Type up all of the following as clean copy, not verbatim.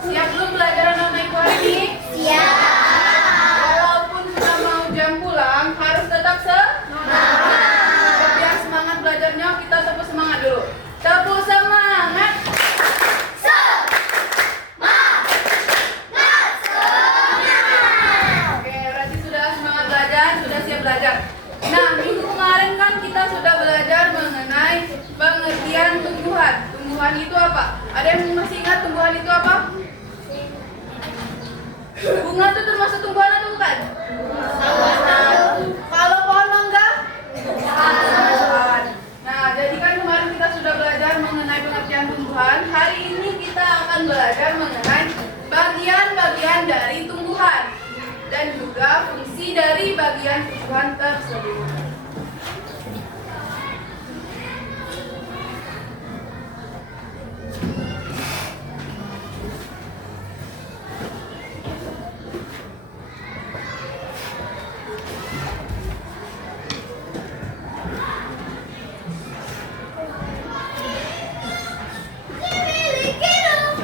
Siap belum belajar anak naik hari ini? Siap. Walaupun sudah mau jam pulang, harus tetap semangat. Biar semangat belajarnya, kita tepuk semangat dulu. Tepuk semangat. Oke, berarti sudah semangat belajar, sudah siap belajar. Nah, minggu kemarin kan kita sudah belajar mengenai pengertian tumbuhan. Tumbuhan itu apa? Ada yang masih ingat tumbuhan itu apa? Bunga itu termasuk tumbuhan atau bukan? Kalau pohon mangga? Bukan. Nah, jadi kan kemarin kita sudah belajar mengenai pengertian tumbuhan. Hari ini kita akan belajar mengenai bagian-bagian dari tumbuhan dan juga fungsi dari bagian tumbuhan tersebut.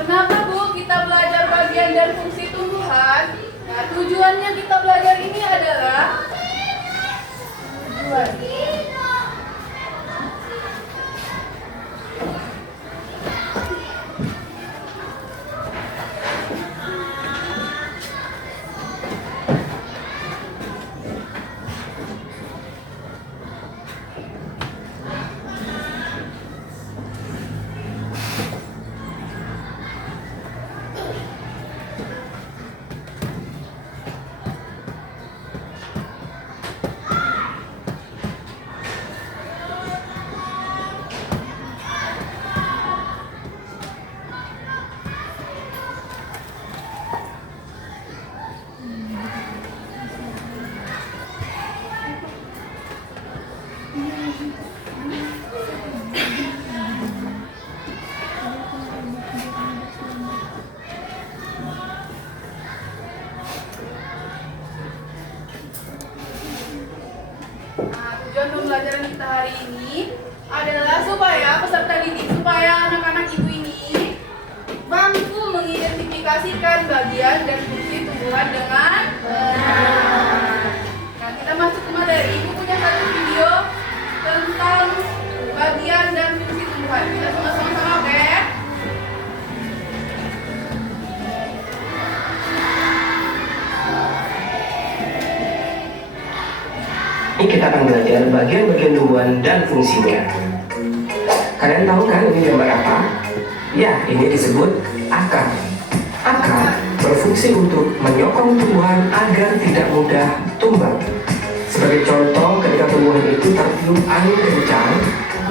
Kenapa Bu kita belajar bagian dan fungsi tumbuhan? Nah, tujuannya kita belajar ini adalah tujuan pembelajaran kita hari ini adalah supaya peserta didik, supaya anak-anak ibu ini mampu mengidentifikasikan bagian dan fungsi tumbuhan dengan benar. Nah, kita masuk ke materi. Ibu punya satu video tentang bagian dan fungsi tumbuhan. Kita semua sama-sama, oke? Ini kita akan belajar bagian-bagian tumbuhan dan fungsinya. Kalian tahu kan ini gambar apa? Ya, ini disebut akar. Akar berfungsi untuk menyokong tumbuhan agar tidak mudah tumbang. Sebagai contoh, ketika tumbuhan itu tertiup angin kencang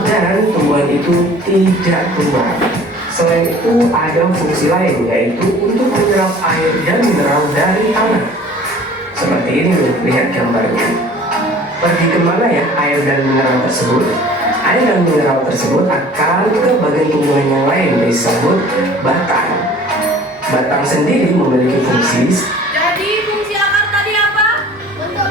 dan tumbuhan itu tidak tumbang. Selain itu, ada fungsi lain, yaitu untuk menyerap air dan mineral dari tanah. Seperti ini loh, lihat gambarnya. Pergi kemana ya air dan mineral tersebut? Air dan mineral tersebut akan ke bagian tumbuhan yang lain, disebut batang. Batang sendiri memiliki fungsi. Jadi fungsi akar tadi apa? Untuk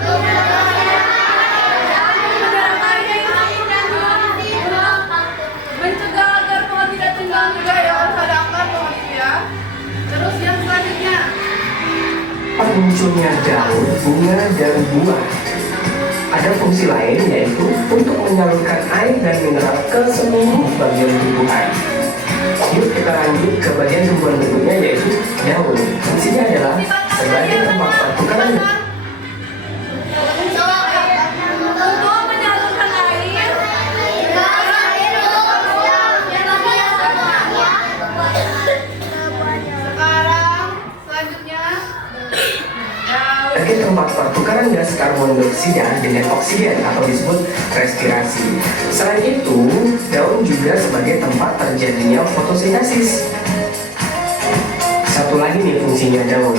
Mencegah agar pohon tidak tumbang juga ya, harus ada akar pohon itu ya. Terus yang selanjutnya, Munculnya daun, bunga, dan buah. Ada fungsi lain, yaitu untuk menyalurkan air dan mineral ke seluruh bagian tumbuhan. Yuk kita lanjut ke bagian tumbuhan berikutnya, yaitu daun. Fungsinya adalah sebagai tempat pertukaran. untuk menyalurkan air. Sekarang selanjutnya daun. Sebagai tempat pertukaran gas karbon dioksida dengan oksigen atau disebut respirasi. Selain itu, daun juga sebagai tempat terjadinya fotosintesis. Satu lagi nih fungsinya daun,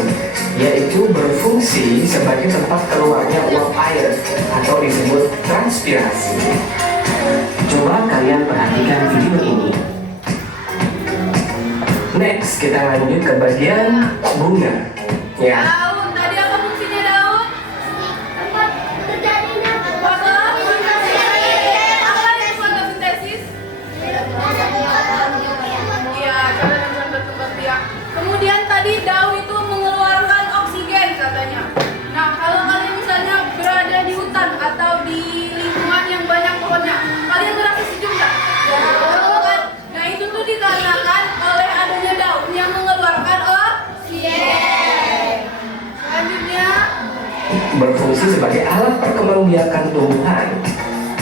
yaitu berfungsi sebagai tempat keluarnya uap air atau disebut transpirasi. Coba kalian perhatikan video ini. Next, kita lanjut ke bagian bunga. Ya. Daun, tadi apa fungsinya daun? tempat terjadinya Fotosintesis. Iya, cara dan berkembang biak. Kemudian berfungsi sebagai alat perkembangbiakan tumbuhan.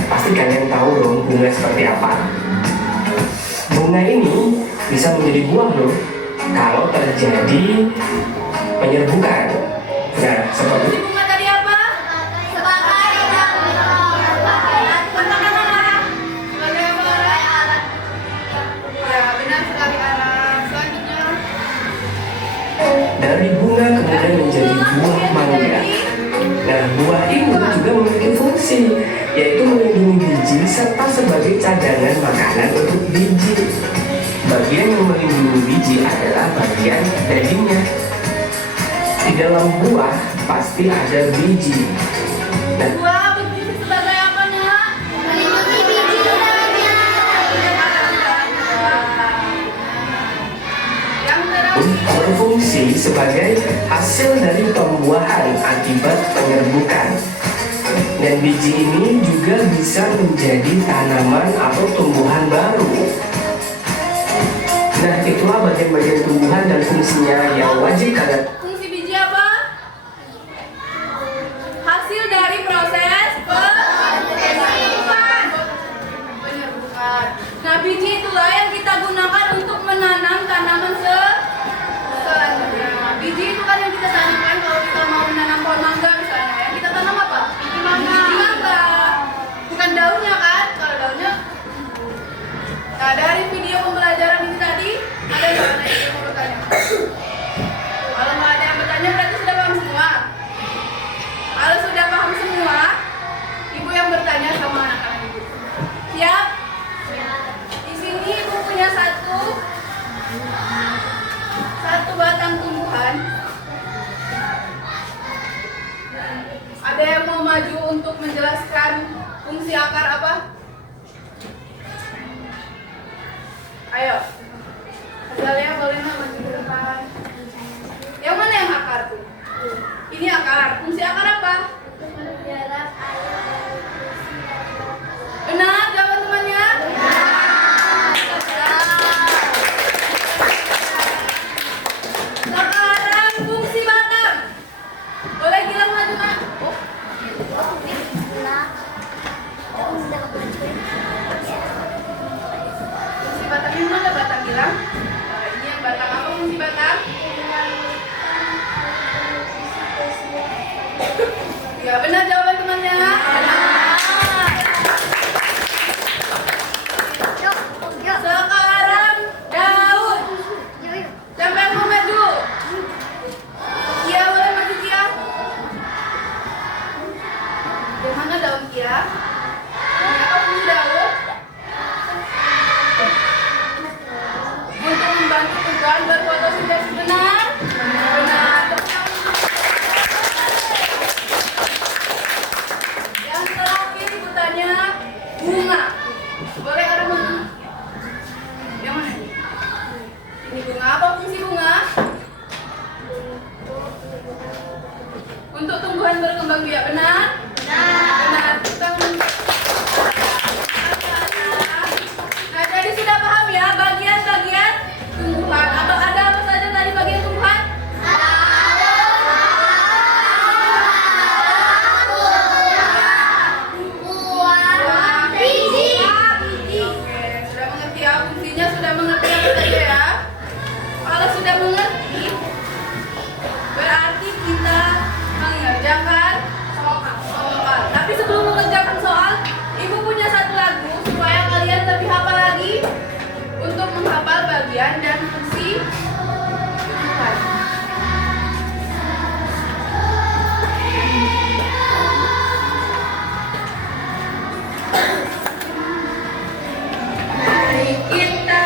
Pasti kalian tahu dong bunga seperti apa. Bunga ini bisa menjadi buah loh kalau terjadi penyerbukan. Nah, seperti Fungsi bunga tadi apa? Sebagai Sebagai apa? Ya, benar sekali Ara. Selanjutnya. dari bunga kemudian menjadi buah mangga. Nah, buah ini juga memiliki fungsi, yaitu melindungi biji serta sebagai cadangan makanan untuk biji. Bagian yang melindungi biji adalah bagian dagingnya. Di dalam buah pasti ada biji. Nah, Buah berfungsi sebagai apa, Nak? melindungi biji dalamnya. Yang terakhir. berfungsi sebagai hasil dari pembuahan akibat penyerbukan. Dan biji ini juga bisa menjadi tanaman atau tumbuhan baru. Nah, itulah bagian-bagian tumbuhan dan fungsinya yang wajib kalian. Fungsi biji apa? Hasil dari proses penyerbukan. Nah, biji itulah yang kita gunakan untuk menanam tanaman selanjutnya. Biji itu kan yang kita tanamkan kalau kita mau menanam pohon mangga misalnya. Yang kita tanam apa? Biji mangga. Biji mangga. Bukan daunnya kan? Kalau daunnya. Nah, dari video pembelajaran ini tadi ada nggak anak yang mau bertanya? Kalau nggak ada yang bertanya berarti sudah paham semua. Kalau sudah paham semua, ibu yang bertanya sama anak-anak ibu. Siap? Di sini ibu punya satu batang tumbuhan. Ada yang mau maju untuk menjelaskan fungsi akar apa? Ayo. Azalea boleh nggak maju ke depan? Yang mana yang akar tuh? Ini akar. Fungsi akar apa? Menyerap air dari biji dan batang. Benar, jawab temannya. Sekarang fungsi batang. Boleh Gilang maju Kak? Oh, fungsi batang yang mana batang Gilang? Ini yang batang apa fungsi batang? Ya benar jawaban temannya. Sekarang daun. Siapa yang mau maju? Kia boleh maju Kia. Yang mana daun Kia? Ini apa fungsi daun? Untuk membantu tumbuhan berfotosintesis benar? Benar. Yang terakhir ibu tanya bunga. Boleh orang mana? Yang mana? Ini bunga apa fungsi bunga? Untuk tumbuhan berkembang biak benar? Benar. Nah, jadi sudah paham ya bagian-bagian tumbuhan atau ada apa saja tadi bagian tumbuhan? Oke, sudah mengerti ya fungsinya, sudah mengerti apa saja ya. Kalau sudah mengerti, berarti kita mengerjakan soal. Tapi sebelum mengerjakan soal, ibu punya satu lagu supaya kalian lebih hafal lagi untuk menghafal bagian dan fungsi tumbuhan. Mari kita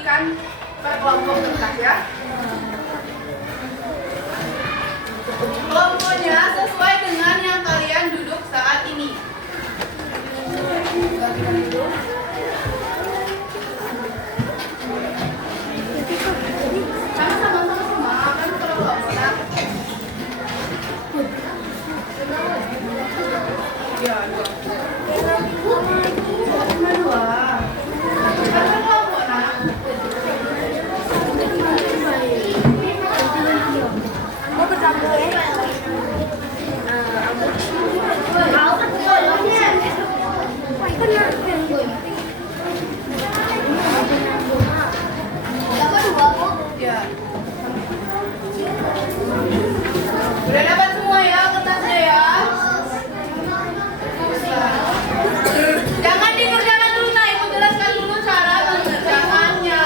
bagikan per kelompok tugas ya. Kelompoknya sesuai dengan yang kalian duduk saat ini. Sama-sama, kan per kelompok ya. Ya, dua. Cuma dua. Kan per kelompok nak. Mau bercampur ya? Ya. Udah dapat semua ya kertasnya ya. Jangan dikerjakan dulu, nah ibu jelaskan dulu cara mengerjakannya.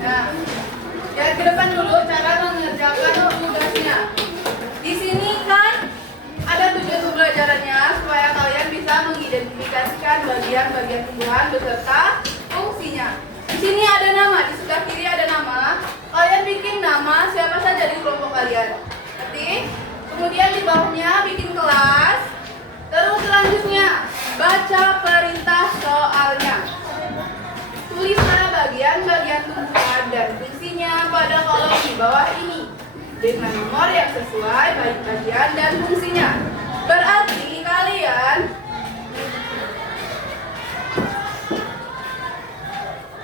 Nah, lihat ke depan dulu cara mengerjakan tugasnya. Di sini kan ada tujuan pembelajarannya supaya kalian bisa mengidentifikasikan bagian-bagian tumbuhan beserta fungsinya. Di sini ada nama, di sebelah kiri ada nama. Kalian bikin nama siapa saja di kelompok kalian. Nanti, kemudian di bawahnya bikin kelas. Terus selanjutnya baca perintah soalnya. Tulis pada bagian-bagian tumbuhan dan fungsinya pada kolom di bawah ini dengan nomor yang sesuai baik bagian dan fungsinya. Berarti kalian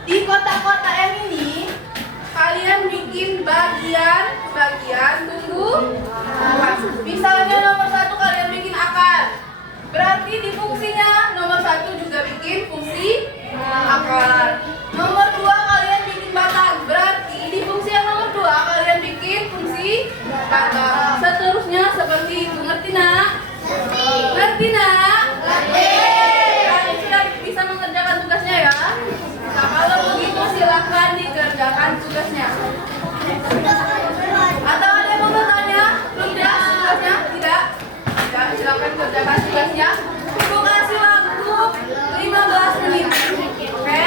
di kotak-kotak yang ini kalian bikin bagian-bagian tumbuhan. Misalnya nomor 1 kalian bikin akar. Berarti di fungsinya nomor 1 juga bikin fungsi akar. Nomor 2 kalian bikin batang. Berarti di fungsi yang nomor 2 kalian bikin fungsi batang. Seterusnya seperti itu. Ngerti nak? Ngerti nak? Kalian sudah bisa mengerjakan tugasnya ya? Nah, kalau begitu silahkan dikerjakan tugasnya. Atau ada yang mau bertanya? Belum jelas tugasnya? Tidak? Tidak, silahkan kerjakan tugasnya. Ibu kasih waktu 15 menit. Oke?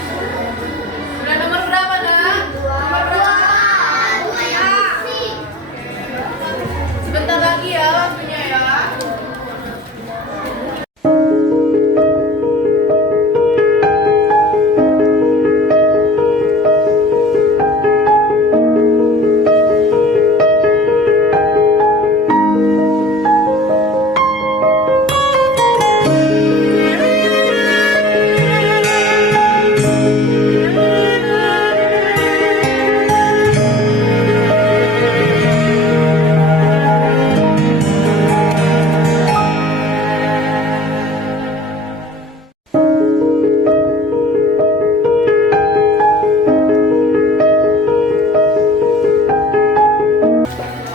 Sudah nomor berapa, nak? Nomor berapa? Sebentar lagi ya waktunya ya.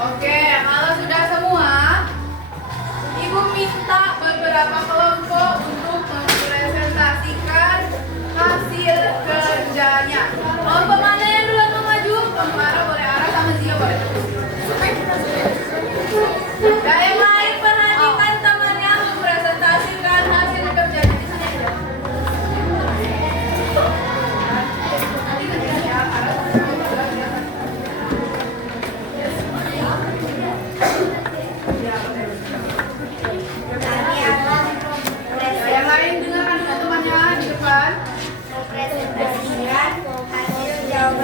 Oke, kalau sudah semua, Ibu minta beberapa kelompok untuk mempresentasikan hasil kerjanya. Kelompok mana yang duluan mau maju? Kelompok Ara boleh, Ara sama Zia boleh. Dan yang lain perhatikan temannya mempresentasikan hasil kerjanya. Di sana aja. Nanti kerjanya Ara sama Zia. Yang lain dengarkan dulu temannya di depan. Mempresentasikan hasil jawaban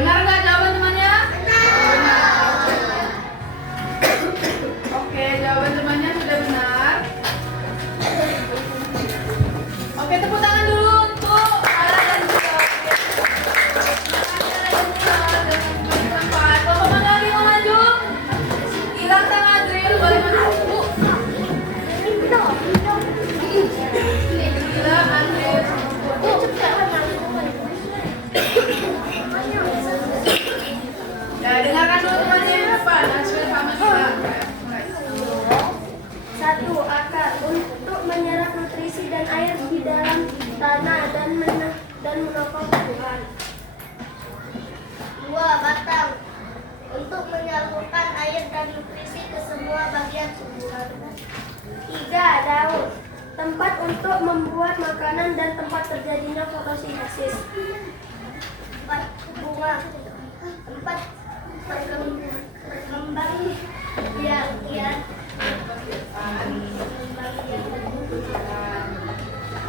Benar nggak jawaban temannya? Oke, jawaban temannya sudah benar. Oke, tepuk tangan dulu untuk Ara dan juga tempat. Kalau teman lagi mau maju, hilang tangan Adriel, boleh maju. Hilang Adriel. Ya, dengarkan dulu temannya yang depan. Aswin sama kita. Mulai. 1. Akar untuk menyerap nutrisi dan air di dalam tanah dan menopang tumbuhan. 2. Batang untuk menyalurkan air dan nutrisi ke semua bagian tumbuhan. 3. Daun tempat untuk membuat makanan dan tempat terjadinya fotosintesis. 4. Bunga tempat berkembang biak-biak.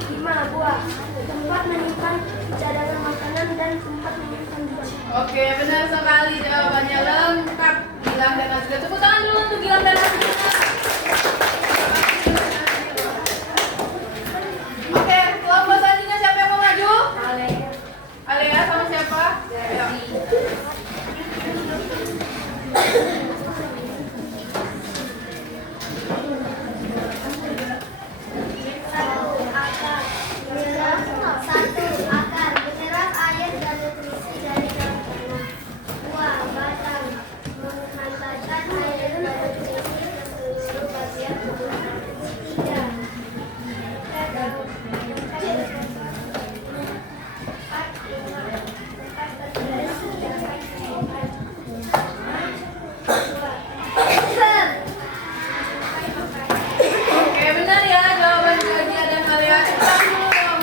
5. Buah tempat menyimpan cadangan makanan dan tempat menyimpan buah. Oke, benar sekali jawabannya lengkap. Gilang dan Azra. Tepuk tangan dulu untuk Gilang dan Azra. Oke, kelompok selanjutnya siapa yang mau maju? Alea sama siapa? Ayo. 1. Akar menyerap air dan nutrisi dari dalam tanah. 2. Batang menghantarkan air dan nutrisi ke seluruh bagian tumbuhan. 3. Daun tempat terjadinya tumbuhan. 2. Oke, benar ya jawaban Nadia dan Alea. Tepuk tangan dulu dong.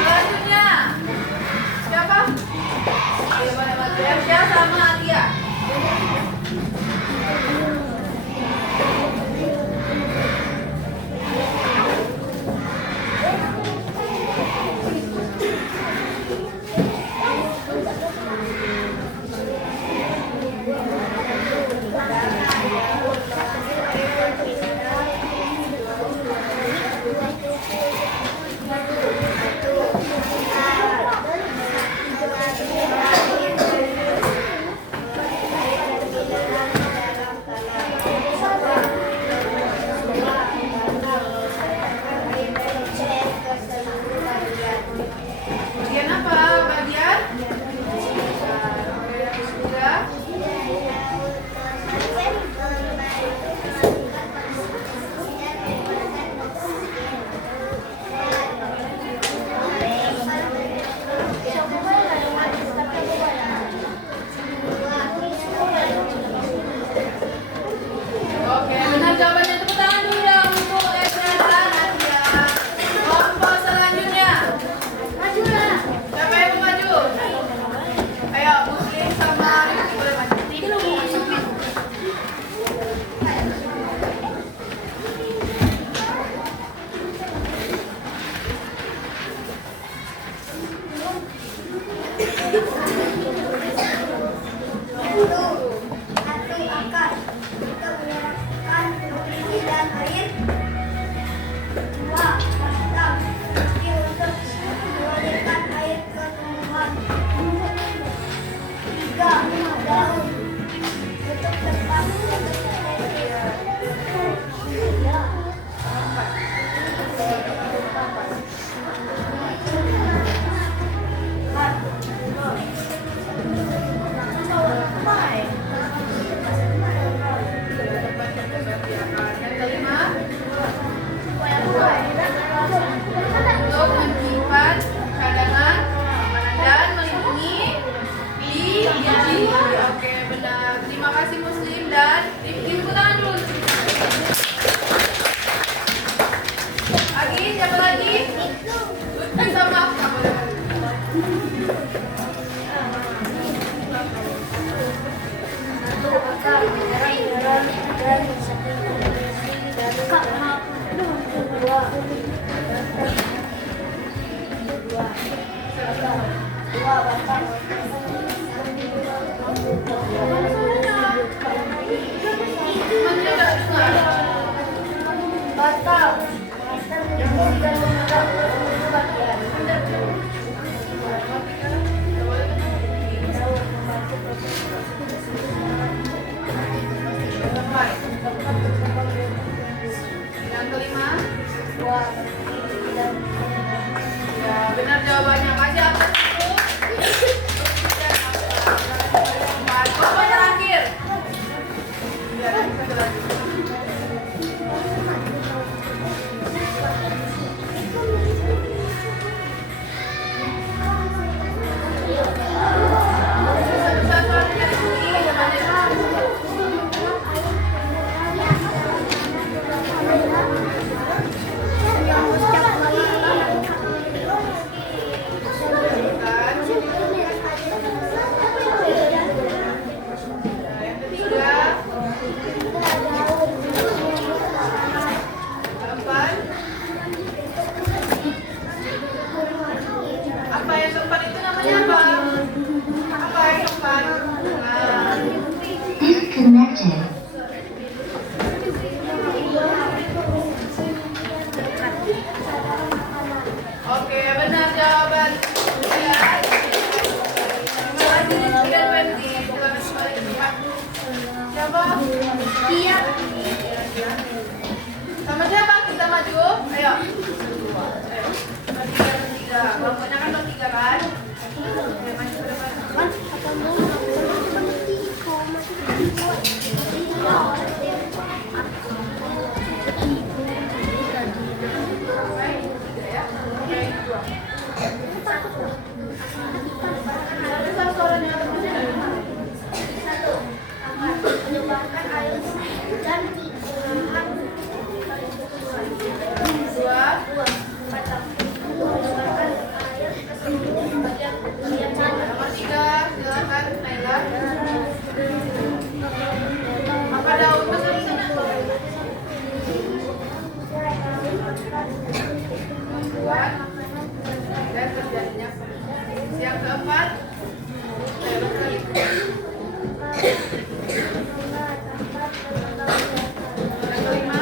Selanjutnya siapa? Ayo boleh maju. Ersya sama Alia. Bagian apa? Bagian? Oke, sudah. Oke, benar jawabannya. Tepuk tangan dulu ya untuk Ersya dan Nadia. Kelompok selanjutnya. Siapa yang mau maju? Ayo, Muslim sama Rifki boleh maju. Satu akar untuk menyerapkan nutrisi dan air. 2. Batang bukti untuk mengalirkan air ke tumbuhan. 3. Daun untuk tempat Yang kelima, untuk menyimpan cadangan makanan dan melindungi biji. Oke, benar. Terima kasih Muslim dan Rifki. Tepuk tangan dulu. Lagi, siapa lagi? Bisa maaf, nggak boleh. akar menyerap dan Dua batang. Mana nggak dengar? Batang. Dan mengerak bagian. Daun membantu proses Sampai. Yang kelima. dua dan Ya, benar jawabannya. Masih apa itu? Bapak terakhir. Biar kita lanjut. Apa yang keempat itu namanya apa? Apa yang keempat? Nah, Disconnected. oke, benar jawaban. Ya. Terima kasih Rizky dan Wendy. Silakan kembali ke tempat. Siapa? Kia. Sama siapa kita maju? Ayo. Ayo. Bertiga. Kelompoknya kan bertiga kan? Oke, maju ke depan. Menyumbangkan air dan menyumbangkan air ke seluruh bagian tanah. Nomor 3, silakan Naila. Apa daun besar di sana? Membuat dan terjadinya fermentasi. Yang keempat, ayo sekali. Yang kelima.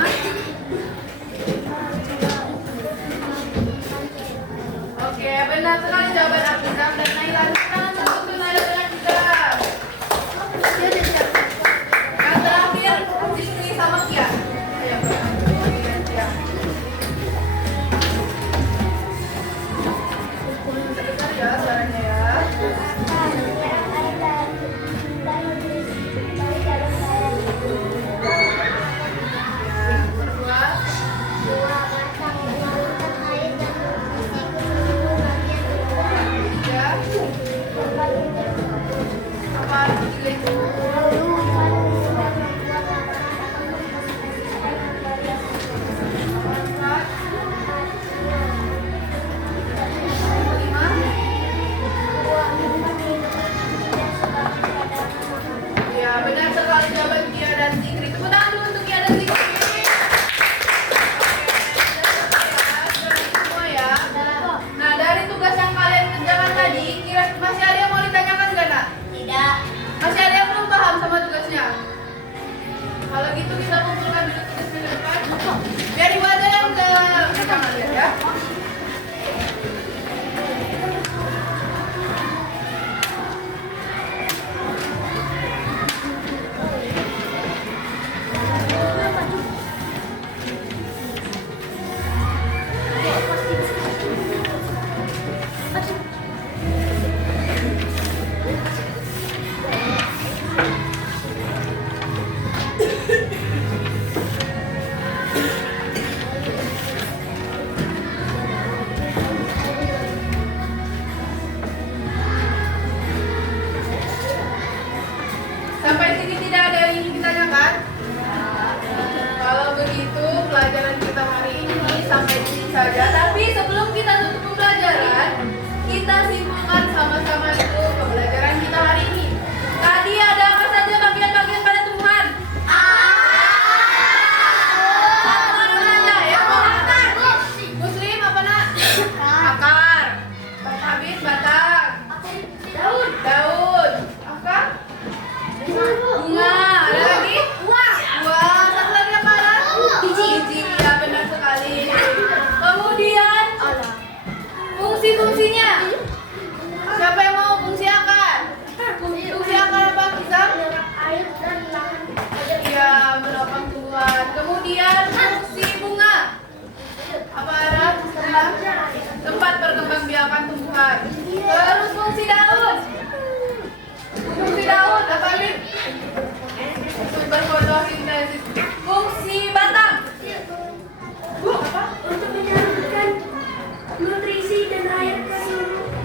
Oke, benar sekali jawaban Abizam dan Naila. Tangan satu untuk Naila dan Abizam. Yang terakhir, Zikri sama Kia. Ayo, Kia. Sebentar ya suaranya ya.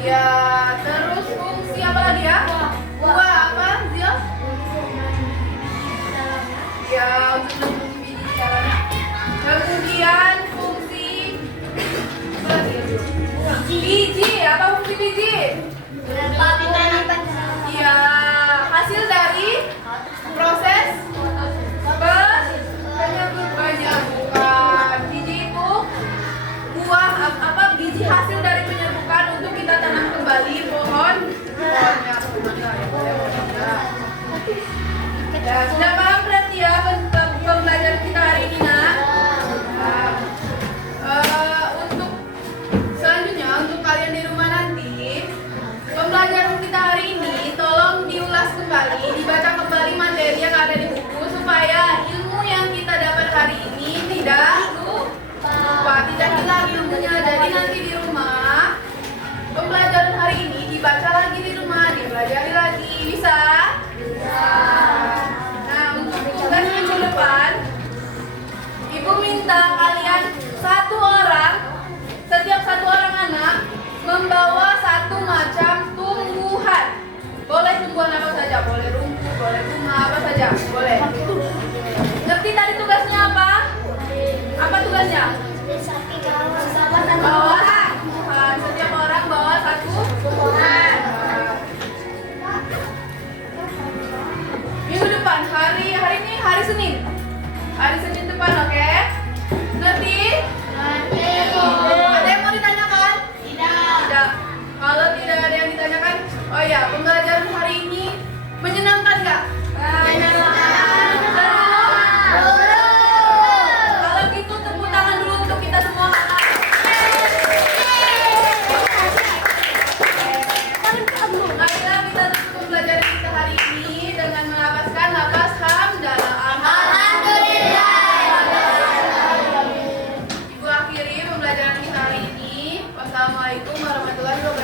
Ya, terus fungsi apa lagi ya? Buah apa, Zia? Ya, untuk mendukung biji caranya. Kemudian fungsi apa lagi ya? Biji, apa fungsi biji? Ya, hasil dari proses penyerbukan. Biji itu buah apa biji hasil dari penyerbukan untuk kita tanam kembali pohonnya. Ya, sudah paham berarti ya pembelajaran kita hari ini, nak? Untuk selanjutnya, untuk kalian di rumah nanti, pembelajaran kita hari ini tolong diulas kembali, dibaca kembali materi yang ada di buku supaya ilmu yang kita dapat hari ini tidak lupa, tidak hilang ilmunya. Jadi nanti di rumah pembelajaran hari ini dibaca lagi di rumah, dipelajari lagi, bisa? Nah, untuk tugas minggu depan, Ibu minta kalian setiap satu orang anak membawa satu macam tumbuhan. Boleh tumbuhan apa saja, boleh rumput, boleh bunga, apa saja, boleh. Ngerti tadi tugasnya apa? Apa tugasnya? Bawa tumbuhan. Setiap orang bawa satu tumbuhan. Minggu depan, hari ini hari Senin. Hari Senin depan, oke? Ngerti? Ada yang mau ditanyakan? Tidak. Kalau tidak ada yang ditanyakan, oh ya, pembelajaran hari ini menyenangkan nggak? Menyenangkan. Kalau gitu tepuk tangan dulu untuk kita semua. Marilah kita tutup pembelajaran kita hari ini dengan melafazkan lafaz hamdalah. Alhamdulillah. Ibu akhiri pembelajaran kita hari ini. Wassalamualaikum warahmatullahi wabarakatuh.